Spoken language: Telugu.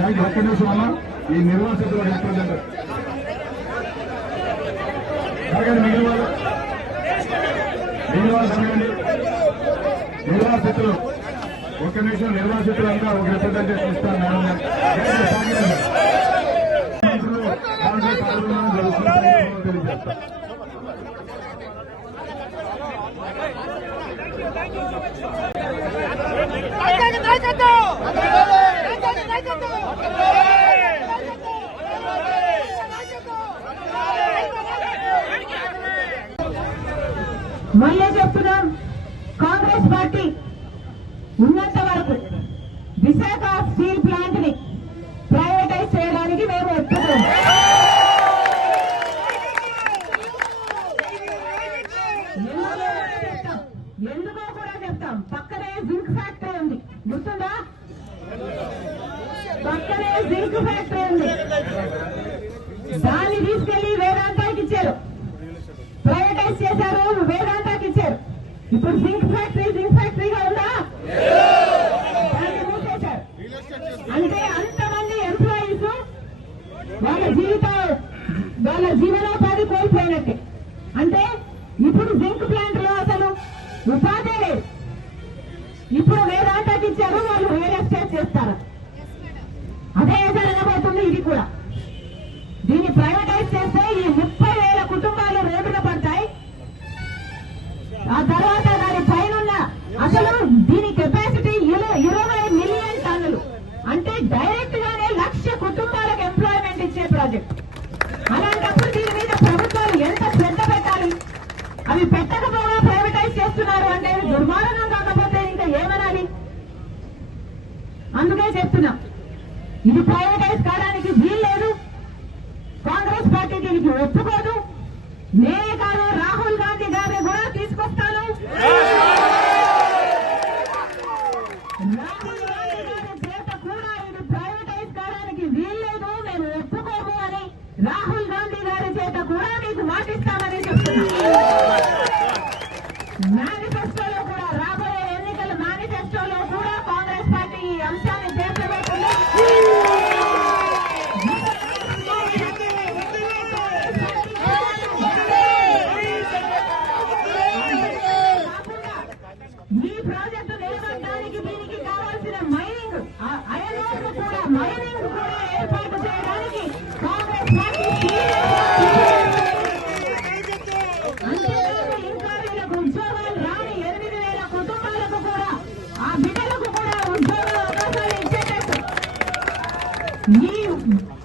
థ్యాంక్ యూ ఒక్క నిమిషం వల్ల ఈ నిర్వాసితులు రిప్రజెంటేటివ్ అలాగే మిగిలిన వాళ్ళు. మిగిలిన వాళ్ళు సమయండి నిర్వాసితులు. ఒక్క నిమిషం నిర్వాసితులంతా ఒక రిప్రజెంటేషన్ ఇస్తాను మేడం మంత్రులు దాంట్లో పాల్గొనడం మళ్ళీ చెప్తున్నాం కాంగ్రెస్ పార్టీ ఉన్నంత వరకు విశాఖ స్టీల్ ప్లాంట్ని ప్రైవేటైజ్ చేయడానికి మేము ఒప్పుకోం చెప్తాం. ఎందుకో కూడా చెప్తాం. పక్కనే జింక్ ఫ్యాక్టరీ ఉంది. గుర్తుందా? పక్కనే జింక్ ఫ్యాక్టరీ ఉంది దాన్ని తీసుకెళ్ళి వేదాంతానికి ఇచ్చారు ప్రైవేటైజ్ చేశారు వేదాంతాకి ఇచ్చారు ఇప్పుడు జింక్ ఫ్యాక్టరీ జింక్ ఫ్యాక్టరీగా ఉందా? మూసేశారు అంటే అంతమంది ఎంప్లాయీస్ వాళ్ళ జీవితం వాళ్ళ జీవనోపాధి కోల్పోయినట్టే. అంటే ఇప్పుడు జింక్ ప్లాంట్లో అసలు ఉపాధి లేదు. ఇప్పుడు వేదాంతాకి ఇచ్చారు వాళ్ళు రియల్ ఎస్టేట్ చేస్తారు? అదే జరగబోతుంది ఇది కూడా. అలాంటప్పుడు దీని మీద ప్రభుత్వాలు ఎంత శ్రద్ధ పెట్టాలి? అవి పెట్టకపోగా ప్రైవేటైజ్ చేస్తున్నారు అంటే దుర్మార్గం కాకపోతే ఇంకా ఏమనాలి? అందుకే చెప్తున్నా. ఇది ప్రైవేటైజ్ కావడానికి వీల్లేదు కాంగ్రెస్ పార్టీ దీనికి ఒప్పుకోదు. నేనే కాదు రాహుల్ గాంధీ గారిని కూడా తీసుకొస్తాను. రాహుల్ గాంధీ గారి చేత కూడా ఇది ప్రైవేటైజ్ కావడానికి వీల్లేదు మేము ఒప్పుకోము అని రాహుల్ పాటిస్తామని చెప్తున్నాం. మేనిఫెస్టోలో కూడా రాబోయే ఎన్నికల మేనిఫెస్టోలో కూడా కాంగ్రెస్ పార్టీ ఈ అంశాన్ని చేర్చబోతుంది. ఈ ప్రాజెక్టు నిర్మాణానికి దీనికి కావాల్సిన మైనింగ్ అయన్ కూడా మైనింగ్